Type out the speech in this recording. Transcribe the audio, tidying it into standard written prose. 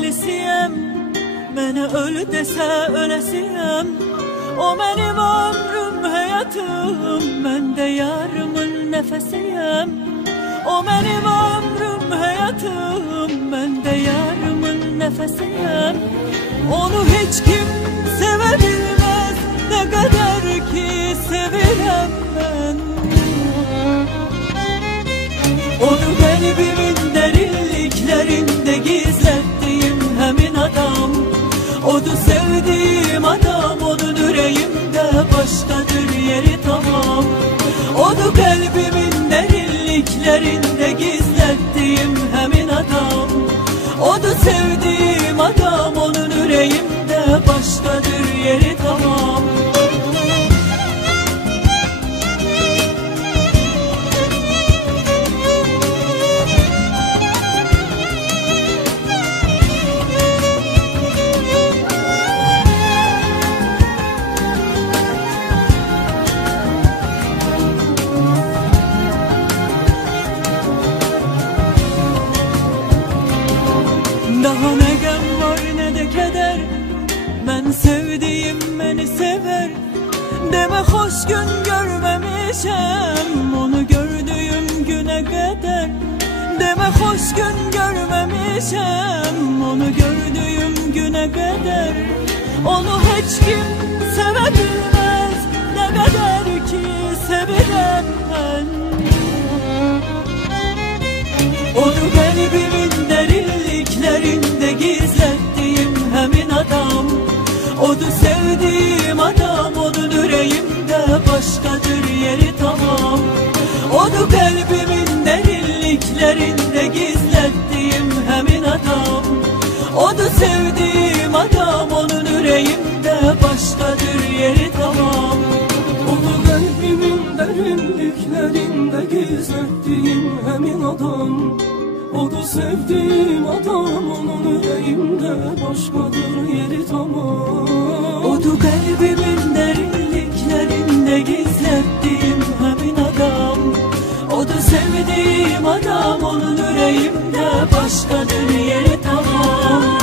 delisiyem, məni ölü desə öləsiyəm. O mənim ömrüm, həyatım, mən də yarımın nəfəsiyəm. O mənim ömrüm, həyatım, mən də yarımın nəfəsiyəm. Onu heç kim sevə bilməz, nə qədər ki sevirəm mən. Onu qəlbimin dərinliklərində gizlətdiyim həmin adam. Odur sevdiğim adam, onun ürəyimdə başqadır yeri tamam. Odur qəlbimin dərinliklərində gizlətdiyim həmin adam. Odur sevdiğim adam, onun ürəyimdə başqadır yeri tamam. Daha ne gəm var ne de keder, mən sevdiğim beni sever. Deme hoş gün görmemişem, onu gördüğüm güne kadar. Deme hoş gün görmemişem, onu gördüğüm güne kadar. Onu hiç kim seve bilmez, ne kadar ki sevirəm ben. Onu kalbimin derinliklerinde gizlettiğim həmin adam. Odur sevdiğim adam, onun yüreğimde başkadır yeri tamam. Odur kalbimin derinliklerinde gizlettiğim həmin adam. Odur sevdiğim adam, onun yüreğimde başkadır yeri tamam. Onu kalbimin derinliklerinde gizlettiğim həmin adam. Odur sevdiğim adam, onun yüreğimde başkadır yeri tamam. Odur kalbimin derinliklerinde gizlettiğim həmin adam. Odur sevdiğim adam, onun yüreğimde başkadır yeri tamam.